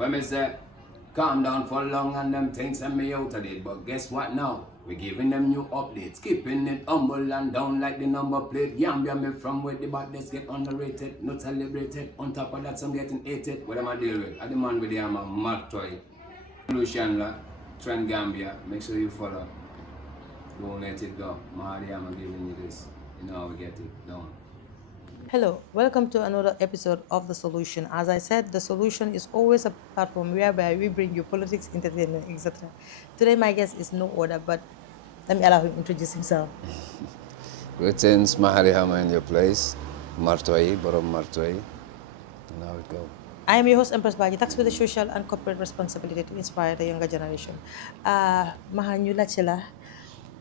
When me say, calm down for long and them things send me out of it. But guess what now? We giving them new updates, keeping it humble and down like the number plate. Gambia me from where the badness get underrated, not celebrated. On top of that, some getting hated. What am I deal with? I the man with the hammer, mad toy. Solution la, Trennd Gambia. Make sure you follow. Don't let it go. MAHAA, I'm giving you this. You know how we get it done. Hello, welcome to another episode of The Solution. As I said, The Solution is always a platform whereby we bring you politics, entertainment, etc. Today, my guest is no other, but let me allow him to introduce himself. Greetings, MAHAA in your place. Martoi, Borom Martoi. And how it go? I am your host, Empress Baji. Tax with the social and corporate responsibility to inspire the younger generation. Maha Nyulachela,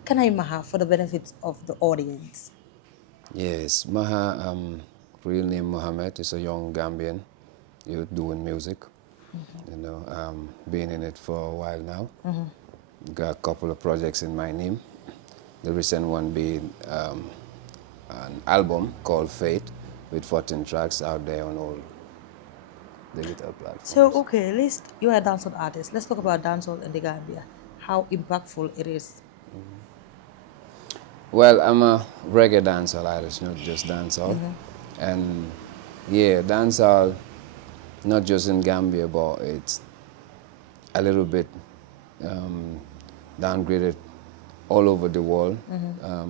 can I Maha for the benefit of the audience? Yes, MAHAA, real name Mohammed, is a young Gambian youth doing music. You know, been in it for a while now. Got a couple of projects in my name. The recent one being an album called Fate with 14 tracks out there on all digital platforms. So, okay, at least you are a dancehall artist. Let's talk about dancehall in the Gambia. How impactful it is. Well, I'm a reggae dancehall artist, not just dancehall. And yeah, dancehall, not just in Gambia, but it's a little bit downgraded all over the world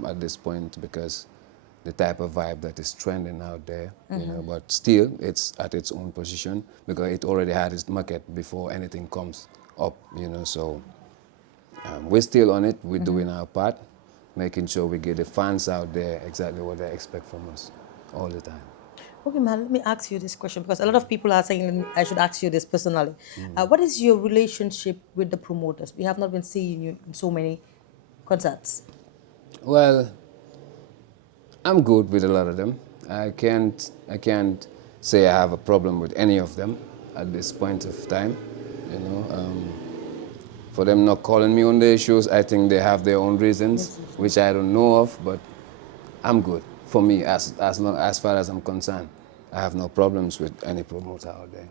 at this point because the type of vibe that is trending out there, you know, but still it's at its own position because it already had its market before anything comes up, you know, so we're still on it, we're doing our part, making sure we get the fans out there exactly what they expect from us all the time. Okay, man, let me ask you this question because a lot of people are saying I should ask you this personally. What is your relationship with the promoters? We have not been seeing you in so many concerts. Well, I'm good with a lot of them. I can't say I have a problem with any of them at this point of time, you know. For them not calling me on the issues, I think they have their own reasons, which I don't know of, but I'm good. For me, as far as I'm concerned, I have no problems with any promoter out there.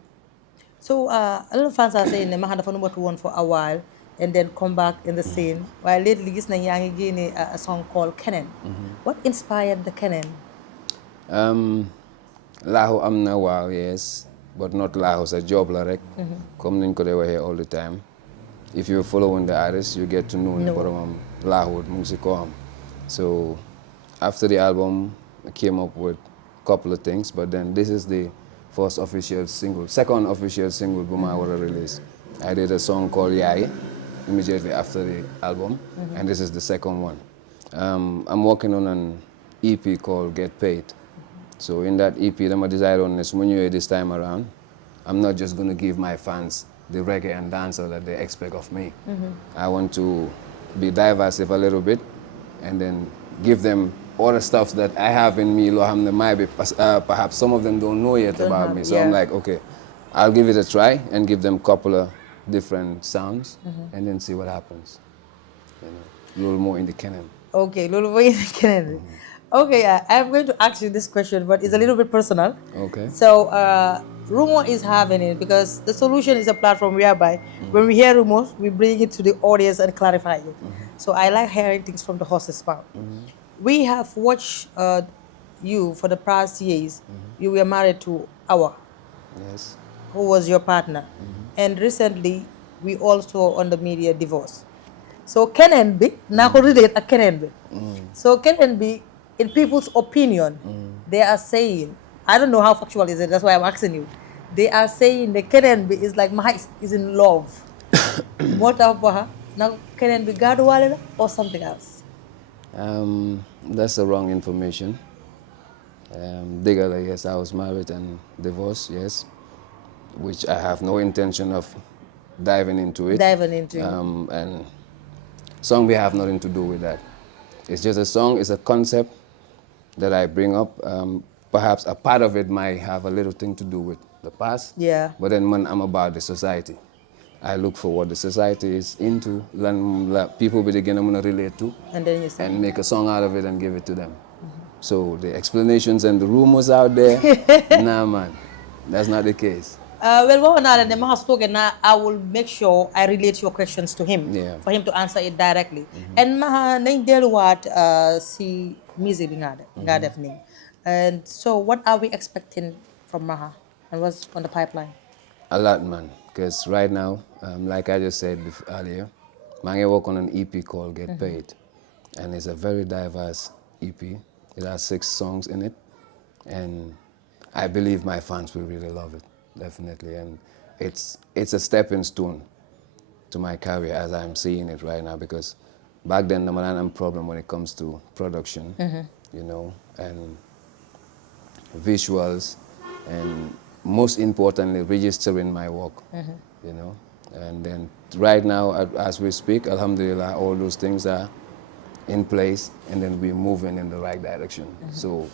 So a lot of fans are saying they had number one for a while and then come back in the scene. While lately, this Yang again a song called Kennen. What inspired the Kennen? Lahu amna wow, yes, but not lahu sa job la rek. Come niñ ko dey waxe all the time. If you're following the artist, you get to know the boromam lahu music ko am. So after the album, I came up with a couple of things, but then this is the second official single Buma Wara release. I did a song called Yai immediately after the album, and this is the second one. I'm working on an EP called Get Paid. So in that EP, I'm decided on this time around. I'm not just going to give my fans the reggae and dancehall that they expect of me. I want to be diverse a little bit, and then give them all the stuff that I have in me, perhaps some of them don't know yet about me. So I'm like, okay, I'll give it a try and give them a couple of different sounds and then see what happens. You know, a little more in the canon. Okay, a little more in the canon. Okay, I'm going to ask you this question, but it's a little bit personal. Okay. So, rumor is having it because The Solution is a platform whereby when we hear rumors, we bring it to the audience and clarify it. So I like hearing things from the horse's mouth. We have watched you for the past years. You were married to Awa, Yes. who was your partner. And recently, we also on the media divorce. So Kennen B, now relate a Kennen B. So Kennen B, in people's opinion, they are saying, I don't know how factual is it, that's why I'm asking you. They are saying the Kennen B is like Maha is in love. What up, now Kennen B Gadwale or something else? That's the wrong information. Digger, yes, I was married and divorced, yes, which I have no intention of diving into it. And song we have nothing to do with that. It's just a song, it's a concept that I bring up. Perhaps a part of it might have a little thing to do with the past. Yeah. But then when I'm about the society, I look for what the society is into, people begin to relate to, And then you say, and make a song out of it and give it to them. So the explanations and the rumors out there, nah man, that's not the case. Well, I will make sure I relate your questions to him Yeah. for him to answer it directly. And Maha, nañ delluwaat si music bi nga def nii. And so, what are we expecting from Maha? And what's on the pipeline? A lot, man. Because right now, like I just said earlier, I work on an EP called Get Paid. And it's a very diverse EP. It has 6 songs in it. And I believe my fans will really love it, definitely. And it's a stepping stone to my career as I'm seeing it right now, because back then, the man problem when it comes to production, you know, and visuals, and most importantly, registering my work, you know. And then right now, as we speak, alhamdulillah, all those things are in place, and then we're moving in the right direction. So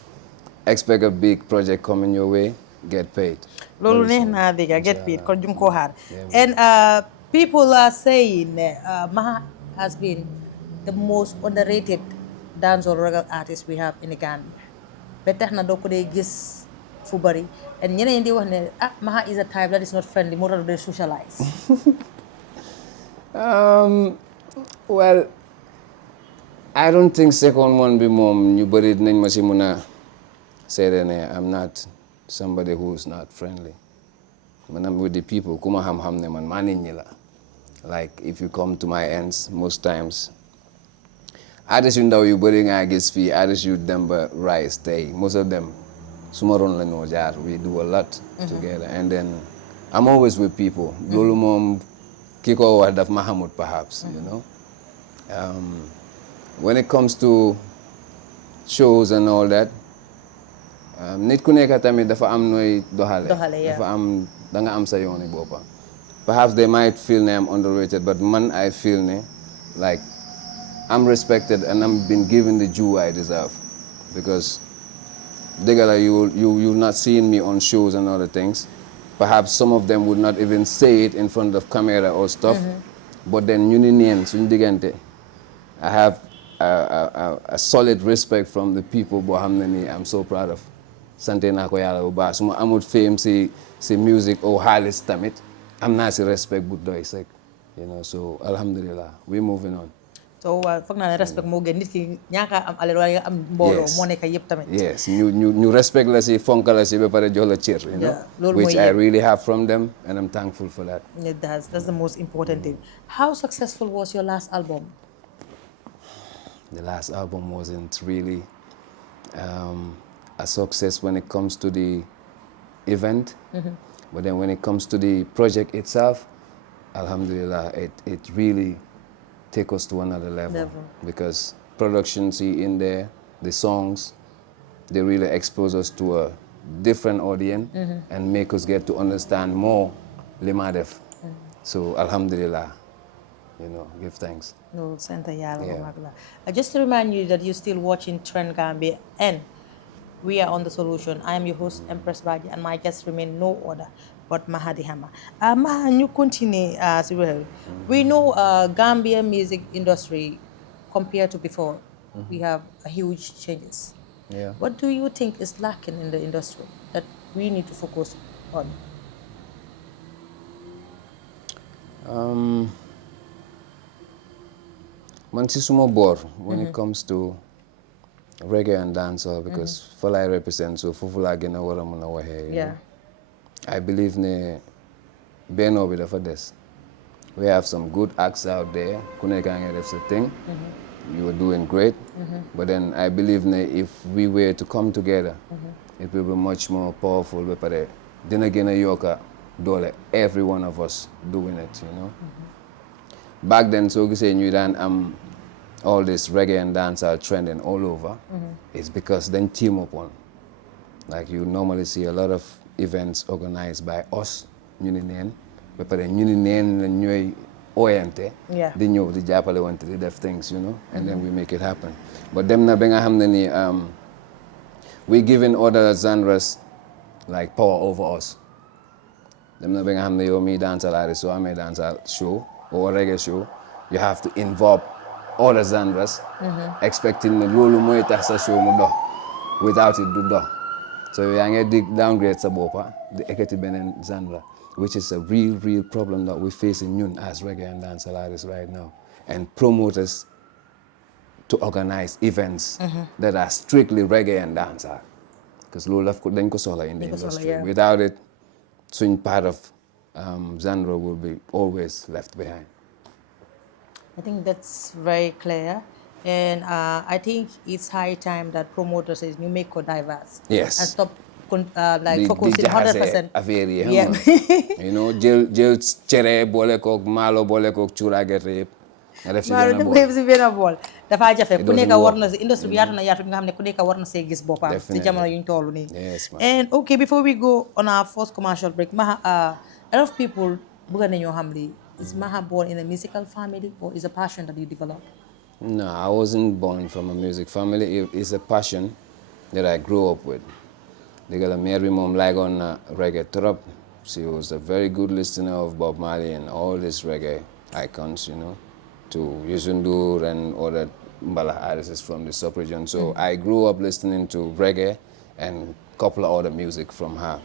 expect a big project coming your way, Get Paid. Lolu Very neex soon. naa dégg Get Paid kon jung ko xaar. Yeah, man. And people are saying Maha has been the most underrated dancehall reggae artist we have in the Gambia. Ba tax na doo ko dee gis fu bari. And ñeneen di wax ne Maha is a type that is not friendly, moo tax du dee socialize. Well, I don't think second one be moom ñu bëri dinañ ma si mun a seede ne I'm not somebody who's not friendly. Man, I'm with the people ku ma xam-xam ne man maa nit ñi la. Like if you come to my ends most times, artistes yu ndaw yu bëri nga gis fii, artistes yu dem ba rise tey, most of them suma ron la ñoo jaar. We do a lot together, and then I'm always with people. Loolu moom ki ko wax daf ma xamut perhaps, you know. When it comes to shows and all that, nit ku nekk tamit dafa am nooy doxale. Yeah. Dafa am da nga am sa yooni boppa. Perhaps they might feel ne I'm underrated, but man, I feel ne like I'm respected and I'm been given the due I deserve, because dëgg you've not seen me on shows and other things. Perhaps some of them would not even say it in front of camera or stuff, but then ñu ni neen suñ diggante, I have a solid respect from the people boo xam ne nii I'm so proud of. Sante naa ko yàlla bu baax su ma amut fame si music or xaalis tamit am naa si respect bu doy sek, you know. So alhamdulillah, we moving on. So foog naa ne respect moo gën nit ki ñaaka am alal waaye nga am mbooloo moo nekk yëpp tamit. Yes, ñu respect la si, fonk la si, ba pare jox la cër, you know, which I really have from them, and I'm thankful for that. That's the most important thing. How successful was your last album? The last album wasn't really a success when it comes to the event, but then when it comes to the project itself, alhamdulillah, it really take us to another level. Because production, see in there, the songs, they really expose us to a different audience and make us get to understand more lima def. So alhamdulillah, you know, give thanks. No, Santa Yala. Just to remind you that you're still watching Trennd Gambia, and we are on The Solution. I am your host, Empress Baji, and my guests remain no other but Maha Dihama. Maha, you continue as well. We know Gambia music industry compared to before. We have a huge changes. Yeah. What do you think is lacking in the industry that we need to focus on? Man si suma boor when it comes to reggae and dancehall, because fa I represent, so foofu laa gën a war a mun a waxee. Yeah. I believe ne bennoo bi dafa des. We have some good acts out there. Ku nekk a ngi def sa thing. You are doing great. But then I believe ne if we were to come together, it will be much more powerful. Ba pare dina gën a yokka doole every one of us doing it, you know. Back then, so gisee ñu daan am all this reggae and dancehall trending all over, it's because then team up on. Like you normally see a lot of events organized by us, ñu ni neen, ba pare ñu ni neen la ñooy oyante, di ñëw di jàppale wante di def things, you know, and then we make it happen. But dem na ba nga xam ne ni we giving other genres like power over us. Dem na ba nga xam ne yow mi dancehall artist soo amee dancehall show or reggae show, you have to involve other genres, expecting the loolu mooy tax sa show mu dox. Without it du dox. So yaa ngi di downgrade sa boppa di ekkati beneen genre. which is a real problem that we face in ñun as reggae and dancehall artists right now, and promoters to organize events that are strictly reggae and dancehall, because loolu dañ ko soxla in the industry. yeah. Without it, suñ part of genre will be always left behind. I think that's very clear. And I think it's high time that promoters is you make it diverse. Yes. And stop like Di focusing jaxase 100%. affaire yi, Yeah. xam nga. You know, jël cere boole koog maalo boole koog cuura gerte yëpp nga def ci Maaru benn def bool. ko si benn bool dafa jafe ku nekk doesn't war work. na si industrie bi yaatu na yaatu bi nga xam ne ku nekk war na see gis boppam si Definitely. jamono yuñ toll nii. Yes, ma'am. And okay, before we go on our first commercial break, Maha, a lot of people bëgg nañoo xam lii, is Maha born in a musical family or is a passion that you developed? No, I wasn't born from a music family. It's a passion that I grew up with. Dëgg la mère bi moom likeoon na reggae trop. She was a very good listener of Bob Marley and all these reggae icons, you know, to Youssou N'Dour and other mbalax artists from the sub-region. So I grew up listening to reggae and couple of other music from her.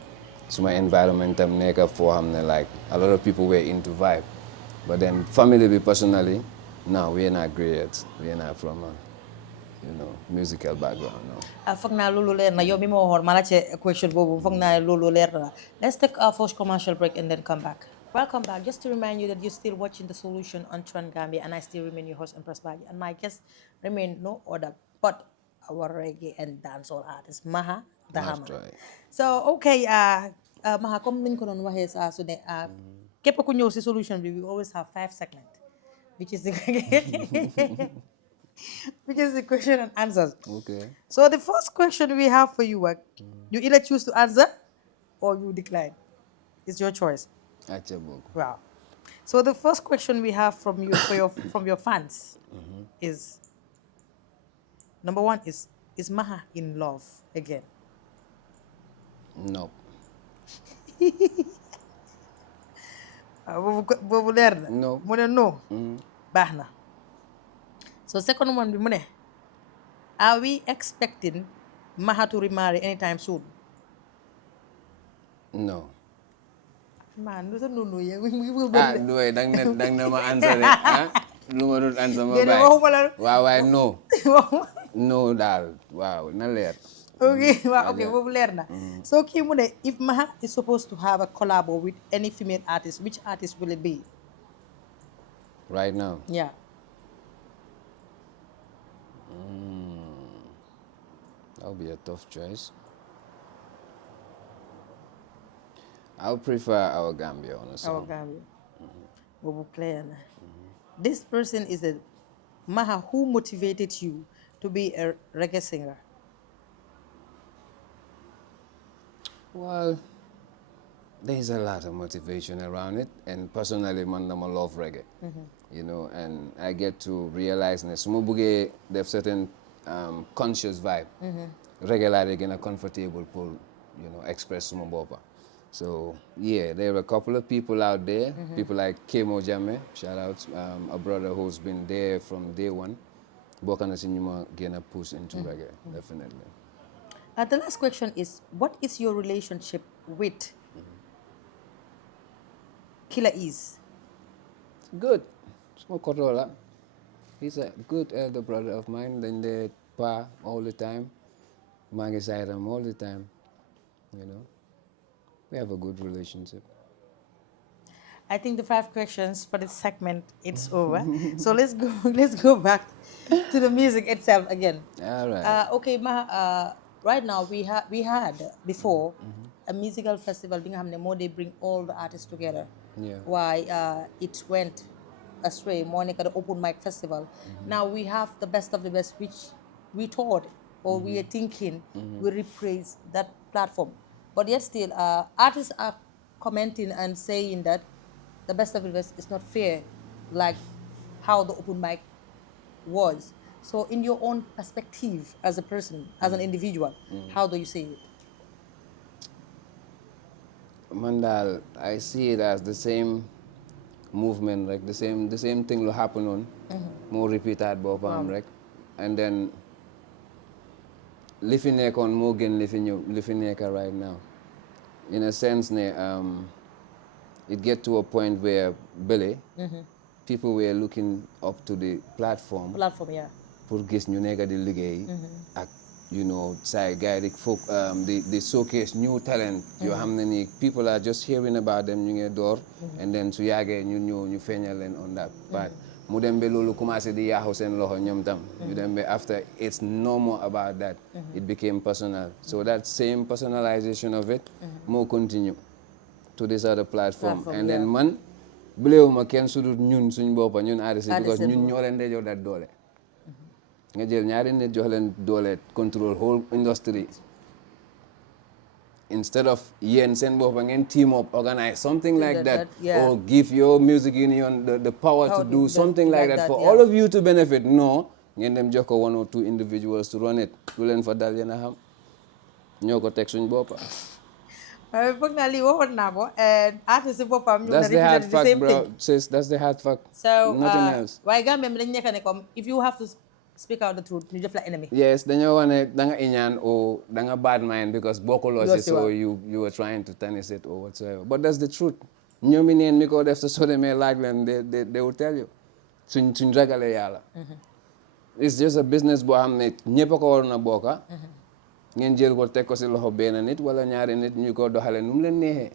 So my environment tam nekk foo xam ne like a lot of people were into vibe. But then family bi personally, no, we're not great. We're not from a, you know, musical background, no. Foog naa loolu leer na yow mi ma waxoon ma la ci question boobu foog naa loolu leer na. Let's take our first commercial break and then come back. Welcome back. Just to remind you that you're still watching The Solution on Trennd Gambia, and I still remain your host, Empress Baji, and my guest remain no other but our reggae and dancehall artist, Maha Dahama. That's right. So okay, Maha, comme niñ ko doon waxee saa su ne képp ku ñëw si solution bi we always have 5 segments, which is the which is the question and answers. Okay. So the first question we have for you, you either choose to answer or you decline. It's your choice. Acca boobu. Wow. So the first question we have from you from your fans is number 1 is Maha in love again? No. Boobu leer na. No. Mu ne no. Baax na. So second one bi mu ne, are we expecting Maha to remarry anytime soon? No. Man, lu sa noonu yee mu ngi Ah, doy dang na ma answer rek, ah. Lu ma doon answer ma bàyyi. waxuma la. Waaw waaye no. No daal. Waaw na leer. Okay, wow, okay, boobu leer na. So kii mu ne, if Maha is supposed to have a collab with any female artist, which artist will it be? Right now. Yeah. That would be a tough choice. I would prefer our Gambia on a Our song. Gambia. Boobu clear na. This person is a Maha, who motivated you to be a reggae singer? Well, there's a lot of motivation around it, and personally, man, I love reggae. You know, and I get to realize that su ma bëggee def certain conscious vibe. Reggae laa dee gën a comfortable pour, you know, express suma boppa. So yeah, there are a couple of people out there, people like Kemo Jame, shout out, a brother who's been there from day one. Bokk na si ñu ma gën a push into reggae, definitely. The last question is, what is your relationship with Killer Ease? Good. Suma koto la. He's a good elder brother of mine. Then they pa all the time. Maa ngi side him all the time. You know, we have a good relationship. I think the 5 questions for this segment it's over. So let's go back to the music itself again. All right. Okay, Maha, right now we had before a musical festival bi nga xam ne moo dey bring all the artists together. Yeah. Why it went astray, moo nekk the open mic festival. Now we have the best of the best, which we thought or we are thinking we reprise that platform. But yet still, artists are commenting and saying that the best of the best is not fair, like how the open mic was. So in your own perspective as a person, as an individual, how do you see it? Mandal, I see it as the same movement, like the same thing will happen on more repeated bopam rek, and then li fi nekkoon moo gën li fi nekk right now, in a sense ne it get to a point where people were looking up to the platform. Yeah. Pour gis ñu nekk di liggéey. ak you know say gars yi di showcase new talent. yoo xam ne ni people are just hearing about them ñu ngi door. and then su yàggee ñu ñëw ñu feeñal leen on that part. mu dem ba loolu commencé di yaaxu seen loxo ñoom tam. ñu dem ba after it's no more about that. it became personal. So that same personalization of it. moo continue to this other platform. And then man buleewuma kenn sudut ñun suñ boppa ñun artiste because ñun ñoo leen dee jox dat doole. nga jël ñaari nit jox leen doole control whole industry instead of yéen seen boppa ngeen team up organize something like that or give your music union the power to do something like that for all of you to benefit. No, ngeen dem jox ko 1 or 2 individuals to run it. lu leen fa dal yéen a xam ñoo ko teg suñ boppa. Foog naa lii waxoon naa ko artiste boppam ñu that's the hard fact bro sis, that's the hard fact. So nothing else. waaye Gambia mi dañ nekk ne comme if you have to speak out the truth ñu def la enemy. Yes, dañoo wane da nga iñaan or da nga bad mind because bokkuloo si so you were trying to tarnish it or whatsoever, but that's the truth. ñoomi neen mi ko def sa soo demee laaj leen they will tell you suñ ragalee yàlla. It's just a business boo xam ne ñëpp a ko waroon a bokka. ngeen jël ko teg ko si loxo benn nit wala ñaari nit ñu ko doxale nu mu leen neexee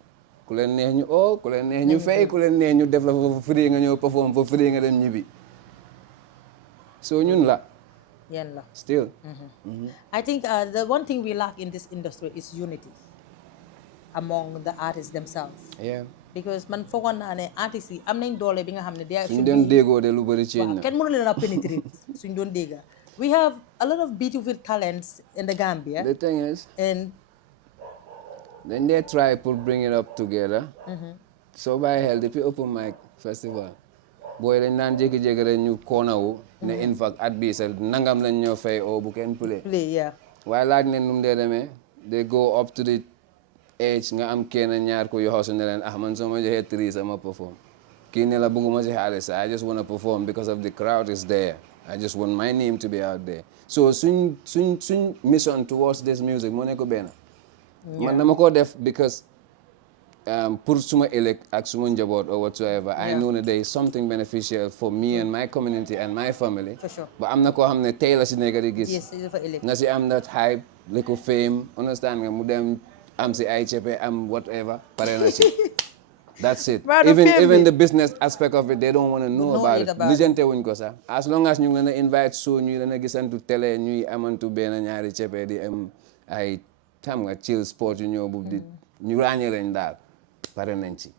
ku leen neex ñu ku leen neex ñu fay ku leen neex ñu def la fa free nga ñëw perform fa free nga dem ñibbi so ñun la yéen la still. I think the one thing we lack in this industry is unity among the artists themselves. Yeah. Because man foogoon naa ne artistes yi am nañ doole bi nga xam ne suñ doon déggoo de lu bëri change na kenn mënu leen a pénétrer suñ doon dégga. We have a lot of beautiful talents in the Gambia. The thing is, and then they try to bring it up together. So by hell, the open mic festival. Boy, dañ naan jékki-jékki rek ñu koonawu ne in fact at bii sax nangam lañ ñoo fay oo bu kenn play. Yeah. waaye laaj ne nu mu dee demee they go up to the age nga am kenn ñaar ko yoxosu ne leen man soo ma joxee 3 sama perform kii ne la bëgguma si xaalis I just want to perform because of the crowd is there. I just want my name to be out there. So suñ mission towards this music moo ne ko benn. man dama ko def because pour suma ëllëg ak suma njaboot or whatsoever. I know that there is something beneficial for me and my community and my family. For sure. But am na koo xam ne tey la si nekk di gis. Yes, dafa ëllëg. na si am that hype little fame understand nga mu dem am si ay cepe am whatever pare na si. That's it. Even the business aspect of it, they don't want to know about it. Lijante wuñ ko sax. As long as ñu ngi leen a invite show ñu leen a gisantu télé ñuy amantu benn ñaari cepe di am ay xam nga chill sport yu ñëw bu di ñu ràññee leen daal pare nañ ci.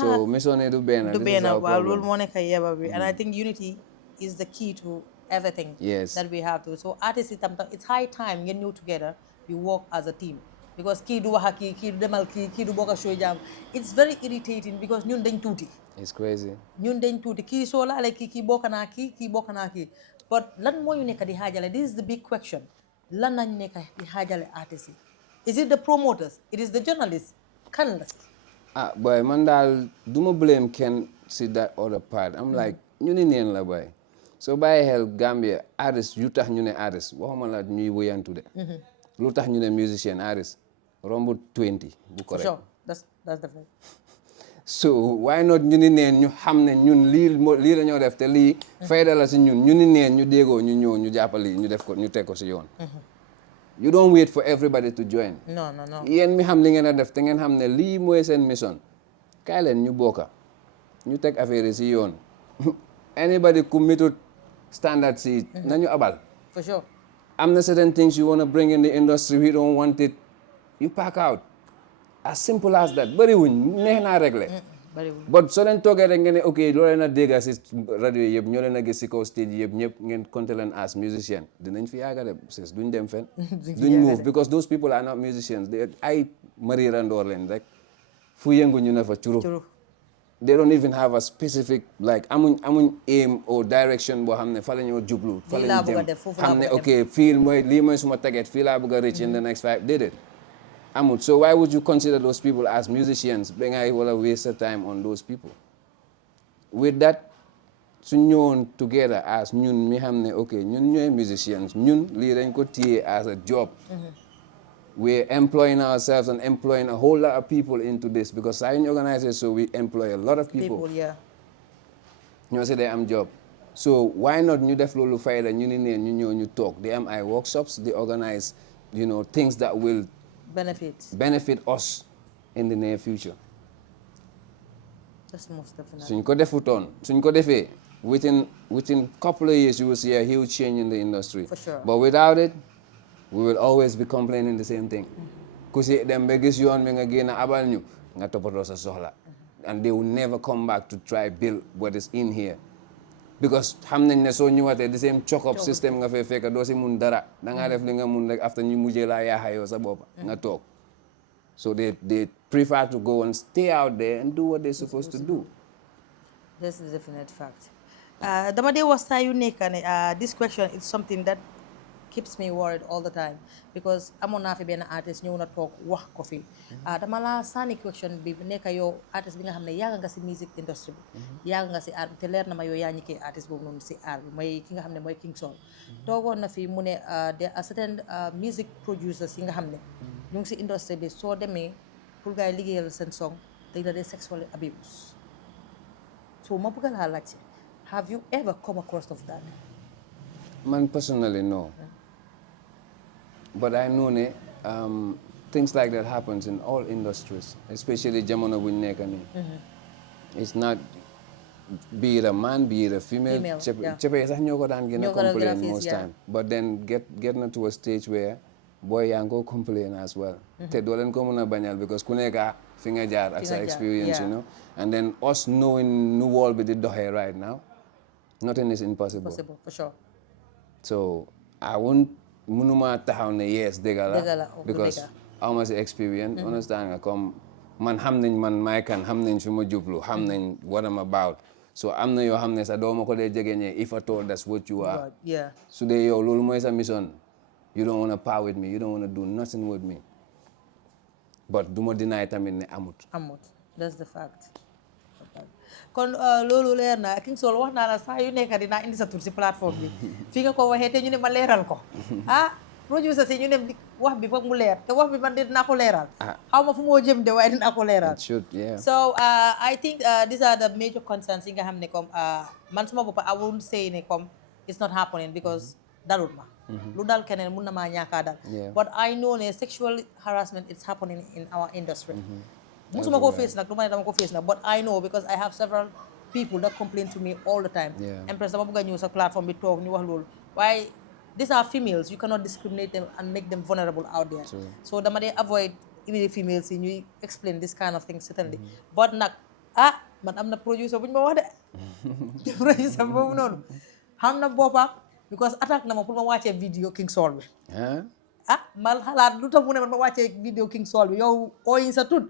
So mission du benn. Du benn waaw loolu moo nekk yeba bi and I think unity is the key to everything. Yes. That we have to. So artists itam it's high time ngeen ñëw together you work as a team. Because kii du wax ak kii du demal kii du bokk show jam it's very irritating because ñun dañ tuuti. It's crazy. ñun dañ tuuti kii soo laalee kii bokk naa kii bokk naa kii but lan moo ñu nekk di xaajale this is the big question lan lañ nekk di xaajale artistes yi is it the promoters it is the journalists kan la. Boy man daal du ma blame kenn si that other part I'm like ñu ni neen la boy so bàyyi xel Gambia artiste yu tax ñu ne artiste waxuma la ñuy wëyantu de. lu tax ñu ne musicien artiste rombu 20 bu correct. Sure, that's definitely. So why not ñu ni neen ñu xam ne ñun lii la ñoo def te lii fayda la si ñun ñu ni neen ñu déggoo ñu ñëw ñu jàppale ñu def ko ñu teg ko si yoon. You don't wait for everybody to join. No. yéen mi xam li ngeen a def te ngeen xam ne lii mooy seen mission kaay leen ñu bokka ñu teg affaire yi si yoon anybody ku mitut standard si nañu abal. For sure. am na certain things you want to bring in the industry we don't want it you pack out as simple as that bëriwuñ neex naa régler but soo leen toogee rek ngeen ne ok loo leen a dégga si rajo yi yëpp ñoo leen a gis si kaw stage yëpp ñëpp ngeen compter leen as musician dinañ fi yaaga de sis duñ dem fen duñ move because those people are not musicians ay marirandoor leen rek fu yëngu ñu ne fa curu they don't even have a specific like amuñ aim or direction boo xam ne fa la ñoo jublu fa la ñu dem xam ne ok fii mooy lii mooy suma target fii laa bëgg a reach in the next 5 déedéet amut so why would you consider those people as musicians ba ngay wala waste your time on those people with that su ñëwoon together as ñun mi xam ne ok ñun ñooy musicians ñun lii dañ ko téye as a job we're employing ourselves and employing a whole lot of people into this because sign organizers, so we employ a lot of people. yeah. ñoo si day am job. So why not ñu def loolu fayda ñu ni neen ñu ñëw ñu toog di am ay workshops di organize things that will benefit us in the near future. That's most definitely. suñ ko defutoon suñ ko defee within couple of years you will see a huge change in the industry. For sure. But without it we will always be complaining the same thing. ku si dem ba gis yoon bi nga génn abal ñu nga toppatoo sa soxla. And they will never come back to try build what is in here. Because xam nañ ne soo ñëwaatee the same chock-up system nga fay fekk doo si mun dara da ngaa def li nga mun rek after ñu mujjee laa yaaxa yow sa boppa nga toog. So they prefer to go and stay out there and do what they're supposed to do. That's a definite fact. Dama dee wax saa yu nekk ne this question is something that keeps me worried all the time because amoon naa fi benn artiste ñëw na toog wax ko fi dama la sànni question bi nekk yow artiste bi nga xam ne yàgg nga si music industry bi yàgg nga si art bi te leer na ma yow yaa ñikkee artiste boobu noonu si art bi mooy ki nga xam ne mooy King Soul toogoon na fi mu ne there are certain music producers yi nga xam ne ñu ngi si industry bi soo demee pour gars yi liggéeyal seen song dañ la dee sexually abuse so ma bëgg laa laajte have you ever come across of that? Man personally no. But I know things like that happens in all industries, especially jamono buñ nekk nii. It's not be it a man, be it a female. Chepe sax ñoo ko daan gën a complain most time. But then get na to a stage where boy yaa ngi ko complain as well. Te doo leen ko mën a bañal because ku nekk fi nga jaar ak sa experience, And then us knowing nu world bi di doxee right now, nothing is impossible. Possible, for sure. So I won't munuma taxaw ne yes dëgg la because awma si experience understand nga comme man xam nañ man maay kan xam nañ fi ma jublu xam nañ what I'm about so am na yoo xam ne sax doo ma ko dee jegeñee if at all that's what you are su dee yow loolu mooy sa mission you don't want to part with me you don't want to do nothing with me but du ma deny tamit ne amut that's the fact kon loolu leer na King Soul wax naa la saa yu nekk dinaa indi sa tur si plateforme bi fi nga ko waxee te ñu ne ma leeral ko producer si ñu ne wax bi foog mu leer te wax bi man dinaa ko leeral xaw ma fu moo jëm de waaye dinaa ko leeral so I think these are the major concerns yi nga xam ne comme man suma boppa I won't say ne comme it's not happening because dalut ma lu dal keneen mun na maa ñaakaa dal but I know ne sexual harassment is happening in our industry musuma ko face nag du ma ne dama ko face nag but I know because I have several people that complain to me all the time Empress dama bëgg a ñëw sa plateforme bi toog ñu wax loolu waaye these are females you cannot discriminate them and make them vulnerable out there so dama dee avoid even females yi ñuy explain this kind of things certainly but nag man am na producer bu ñu ma wax de producer boobu noonu xam na boppam because attaque na ma pour ma wàccee vidéo King Soul bi man xalaat lu tax mu ne man ma wàccee vidéo King Soul bi yow ooyin sa tut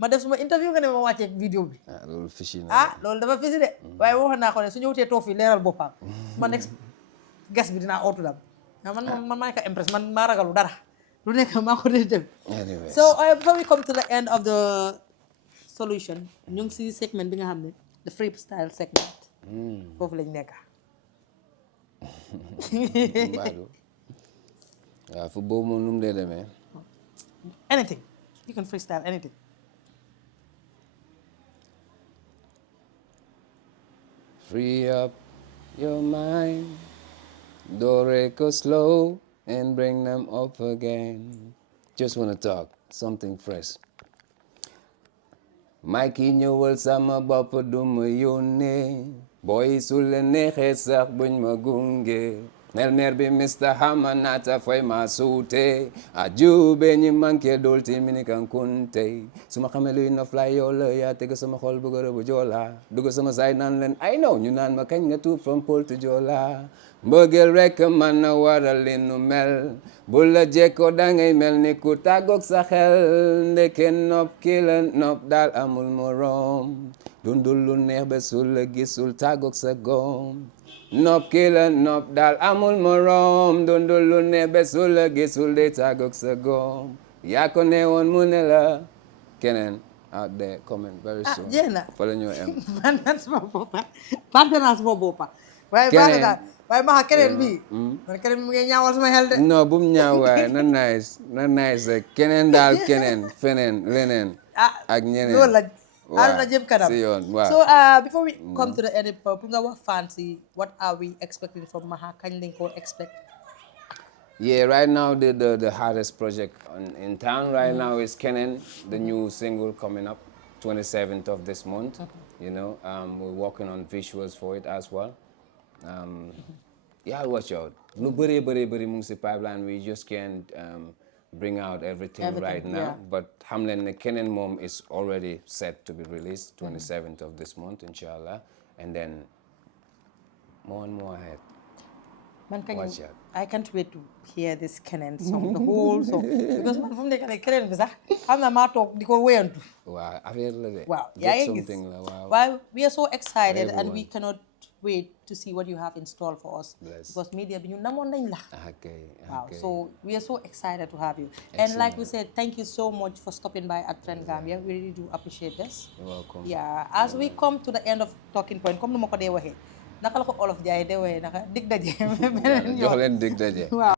ma def suma interview nga ne ma wàccee vidéo bi loolu fichi na loolu dafa fichi de waaye waxoon naa ko ne su ñëwtee toog fii leeral boppam ma next guest bi dinaa ootu dam man maa ko Empress man maa ragalu dara lu nekk maa ko dee dem so before we come to the end of the solution ñu ngi si segment bi nga xam ne the freestyle segment foofu lañ nekk waaw fu boobu moom nu mu dee demee anything you can freestyle anything free up your mind do it go slow and bring them up again just wanna talk something fresh Mikey ñëwal sama bopp duma yónnee boy su la neexee sax buñ ma gunge Nelmer bi Mr. Hamanata fue masute ajube ñi manke dolti minikan kunte suma xamee luy na fly yow la yaa teg sama xol bu gërë bu joola dugg sama saay naan leen I know ñu naan ma kañ nga tuub from Paul to joola mbëggeel rek man na waral li nu mel bu la jekko dangay mel ni ku tàggoog sa xel ndeke nopp ki la nopp daal amul morom dundul lu neex ba sul la gisul tàggoog sa goom nopp ki la nopp daal amul morom dundul lu neex ba sul la gisul de tàggoog sa goom yaa ko ne woon mu ne la keneen out there comment very soon jeex na fa la ñoo em man suma boppa partenance boo boppa waaye waaye Maha keneen bi man keneen bi mu ngi ñaawal sama xel de non bu mu ñaaw waaye na nice rek keneen daal keneen feneen leneen ak ñeneen loolu la waaw àdduna jëm kanam si yoon waaw so before we come to the end pour nga wax fans yi what are we expecting from Maha kañ lañ ko expect yeah right now the hardest project in town right now is Kenen, the new single coming up 27th of this month. You know, we're working on visuals for it as well. Yeah, watch out. No bari mungsi pipeline. We just can't bring out everything right now. Yeah. But Hamlen the Kennen Mom is already set to be released 27th of this month, inshallah. And then more and more ahead. Man, Watch out. I can't wait to hear this Kennen song, the whole song. Because man, from the Kennen, I'm not ma talk di ko wéyantu. Wow, affaire la de. Wow, Get yeah, something la wow. Well, we are so excited and Everyone. we cannot wait to see what you have installed for us. Bless. Because media bi ñu namoon nañ la. Okay. Wow, Okay. so we are so excited to have you. And like we said, thank you so much for stopping by at Trennd Gambia. We really do appreciate this. You're welcome. Yeah, as we come to the end of talking point, comme nu ma ko dee waxee naka la ko olof jaay dee waxee naka dig daje. Jox leen dig daje. Waaw.